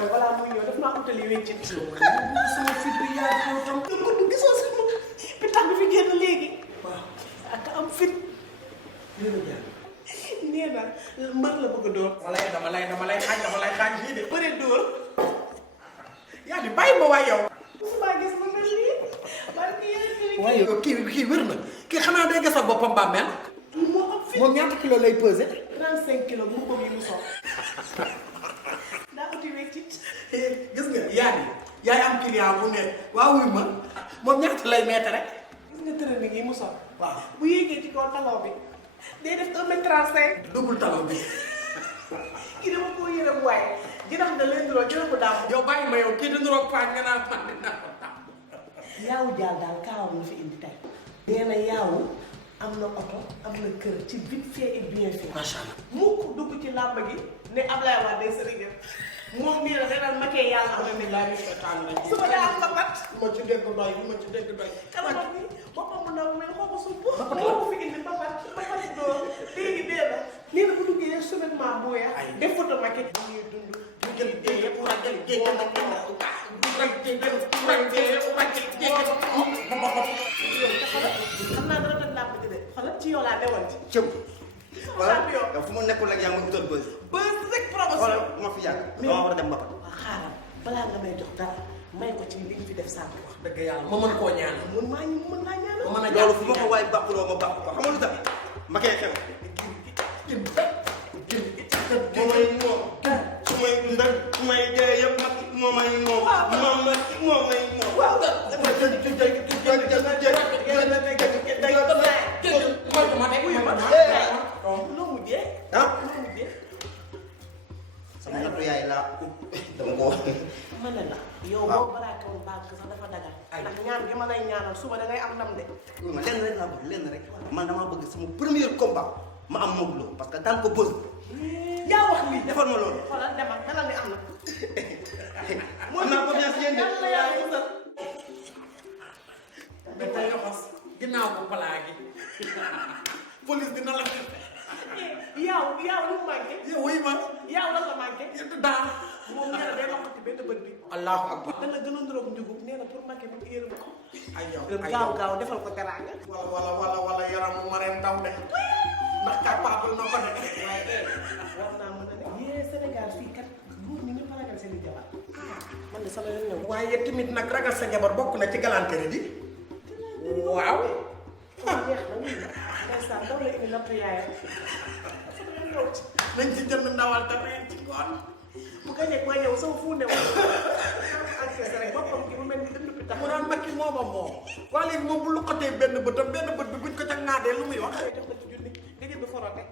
boole balaa muy ñëw daf maa utali weccit. sama fit bi yaa ngi yow tam. kon gisoo sama pitax bi fi génn léegi. waaw ak am fit. nee na mbër la bëgg a door. dama lay xaañ lii de. bëre door. yaa di bàyyi ma waay yow. musuma gis ma mel nii. waaye yow kii wér na kii xanaa day gas ak boppam bàmmeel. moo am fit. moom ñaata kilo lay pesé. 35 kilos mu ko yi mu sol. daa uti weccit. gis nga yaay am client bu ne waaw wuy ma moom ñaata lay meete rek. gis nga tërëni yi mu sol. waaw bu yéegee ci kaw talon bi. day def 1m35. double talon bi. kii dama koo yërëm waaye. jënam da leen duroo jënam ko daam. yow bàyyi ma yow kii di niroog paañ nga naan man dinaa ko tàmm. yaawu jaal daal kaawam la fi indi tey. nee na yaawu am na oto am na kër ci vite fait et bien fait. macha allah. mukk dugg ci làmb gi ne Ablaye Wade day sëriñam moom nii la day daan makkee yàlla am na ni laa ñu seetaan rek. su ma daa am mbapat. ma ci dégg doy ma ci dégg doy. kanamam ni boppam mu ndaw mel xoobu supp. moo ko fi indi mbapat door léegi dee la. nii la bu duggee souvent booya. def photo maquette. dañuy dund. mu jël géej yëpp mu jël géej yëpp nag xam naa dara doon làmb ji de xoolal ci yow laa newoon ci. cëw. champion. yow fu mu nekkul rek yaa ngi utal bës. bës rek promotion. xoolal ma fi yàgg. dama war a dem ba. waaw xaaral balaa nga may jox dara may ko ci li nga fi def sànq wax. dëgg yàlla ma mën koo ñaan. mën naa ñaanal. ma mën a loolu fu ma ko waay bàquloo ma bàq ko xam nga lu tax ma koy xew. moo may moom. su may dund ak su may dee yëpp nag moo may moom. moo may moom. waaw. loo mujjee. ah. loo mujjee. sama nattu yaay laa dama ko wax. ma ne la. yow waaw boo baraake woon banque sax dafa dagal. ndax ñaan gi ma lay ñaanal suba da ngay am ndam de. ma lenn rek laa bëgg lenn rek man damaa bëgg sama premier combat ma am Modou Lo parce que daan ko pose. yaa wax lii. defal ma loolu. xoolal demal xelal ni am na. am naa confiance yéen de. yàlla yàlla musal. dafa yoxos ginnaaw bu palaa gi. police dina la fekk. yaaw lu mu manqué. yow wuy ma. yaaw lan la manqué. yéen daan. moom nee na day loxoti benn bët bi. allahu akbar. dana gën a nduroog njugub nee na pour Macky bu yërëm ko. ay yow gaaw defal ko teraanga. wala yaramu mareem daw de. ndax capable na ko de. waaye war naa mën a ne yee Sénégal fii kat góor ñi ñëpp a ragal seen i jabar. man de sama yoon ñëw. waaye tamit nag ragal sa jabar bokk na ci galanterie bi. waaw. jeex na wuyu ndeysaan daw la indi nattu yaayam. sama yoon ñëw ci. nañ ci jënd ndawal te reen ci ngoon. bu gañee koy ñëw sama fu ne woon. encaissé rek boppam gi mu mel ni dënd bi tax. mu naan Macky mooma moom. waa léegi moom bu luqatee benn bëtam benn bët bi buñ ko ca ŋaadee lu muy wax. jox ko ci junni digg bi forote.